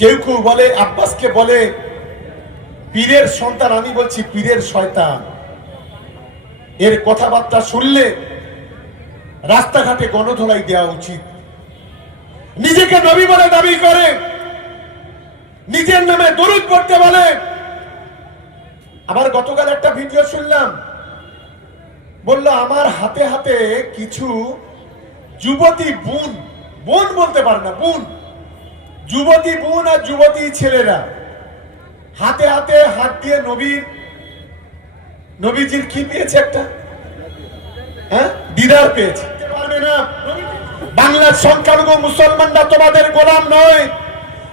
কেউ কেউ বলে, আব্বাসকে বলে, পীরের সন্তান, আমি বলছি পীরের শয়তান। এর কথাবার্তা শুনলে রাস্তাঘাটে গণধোলাই দেওয়া উচিত। নিজেকে নবী বলে দাবি করে, নিজের নামে দরুদ পড়তে বলে। আবার গতকাল একটা ভিডিও শুনলাম, বলল, আমার হাতে হাতে কিছু যুবতী বোন বোন বলতে পারে না, বোন। যুবতী বোন আর যুবতী ছেলেরা। হাতে হাতে হাত দিয়ে নবীর, নবীজির কি পেয়েছে একটা? হ্যাঁ? দিদার পেয়েছে। পারবে না। বাংলার সংখ্যালঘু মুসলমানরা তোমাদের গোলাম নয়।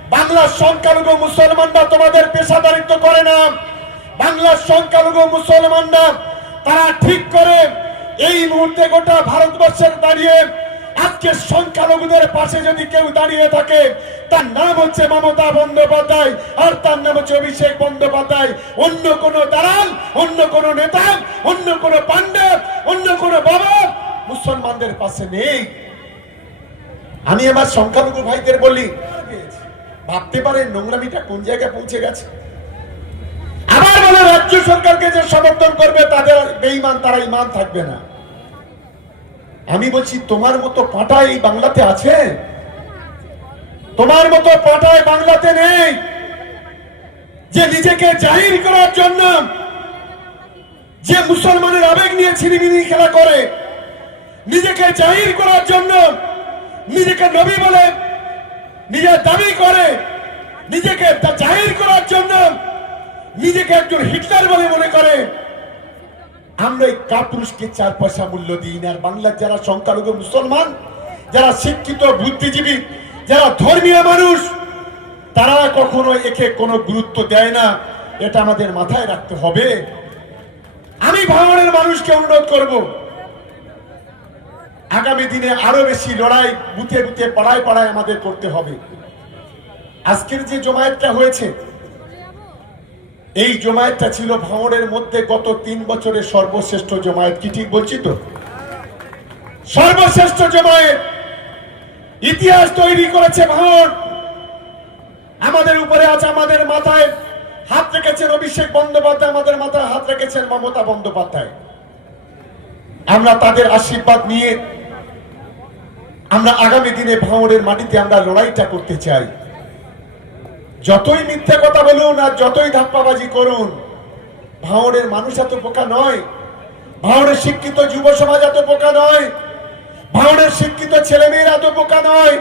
বাংলার সংখ্যালঘু মুসলমানরা তোমাদের পেশাদারিত্ব করে না। বাংলার সংখ্যালঘু মুসলমানরা তারা ঠিক করে এই মুহূর্তে গোটা ভারতবর্ষের দাঁড়িয়ে আজকে সংখ্যালঘুদের পাশে যদি কেউ দাঁড়িয়ে থাকে, তার নাম হচ্ছে মমতা বন্দ্যোপাধ্যায় আর তার নাম হচ্ছে অভিষেক বন্দ্যোপাধ্যায়। অন্য কোন দালাল, অন্য কোন নেতা, অন্য কোন পাণ্ডব অন্য কোন বাবা মুসলমানদের পাশে নেই। আমি আমার সংখ্যালঘু ভাইদের বলি, ভাবতে পারেন নোংরামিটা কোন জায়গায় পৌঁছে গেছে? আবার বলে রাজ্য সরকারকে যে সমর্থন করবে, তাদের বেঈমান তারা ইমান থাকবে না। আমি বলছি, তোমার মতো পাটা এই বাংলাতে আছে? তোমার মতো পাটায় বাংলাতে নেই, যে নিজেকে জাহির করার জন্য যে মুসলমানের আবেগ নিয়ে ছিনিমিনি খেলা করে, নিজেকে জাহির করার জন্য নিজেকে নবী বলে নিজের দাবি করে, নিজেকে জাহির করার জন্য নিজেকে একজন হিটলার বলে মনে করে আমরা এই কাপুরুষকে চার পয়সা মূল্য দিই না। আর বাংলার যারা সংখ্যালঘু মুসলমান, যারা শিক্ষিত, বুদ্ধিজীবী, যারা ধর্মীয় মানুষ, তারা কখনো একে কোনো গুরুত্ব দেয় না। এটা আমাদের মাথায় রাখতে হবে। আমি ভাঙনের মানুষকে অনুরোধ করব, আগামী দিনে আরও বেশি লড়াই বুথে বুথে পাড়ায় পাড়ায় আমাদের করতে হবে। আজকের যে জমায়েতটা হয়েছে এই জমায়েতটা ছিল ভাঙড়ের মধ্যে গত তিন বছরের সর্বশ্রেষ্ঠ জমায়েত, কি ঠিক বলছি তো? সর্বশ্রেষ্ঠ জমায়েত ইতিহাস তৈরি করেছে ভাঙড়। আমাদের উপরে আছে আমাদের মাথায় হাত রেখেছেন অভিষেক বন্দ্যোপাধ্যায়, আমাদের মাথায় হাত রেখেছেন মমতা বন্দ্যোপাধ্যায়। আমরা তাদের আশীর্বাদ নিয়ে আমরা আগামী দিনে ভাঙড়ের মাটিতে আমরা লড়াইটা করতে চাই। যতই মিথ্যে কথা বলুন আর যতই ধাপ্পাবাজি করুন ভাঙড়ের মানুষ এত পোকা নয়। ভাওরের শিক্ষিত যুব সমাজ এত পোকা নয়। ভাঙড়ের শিক্ষিত ছেলেমেয়েরা এত পোকা নয়।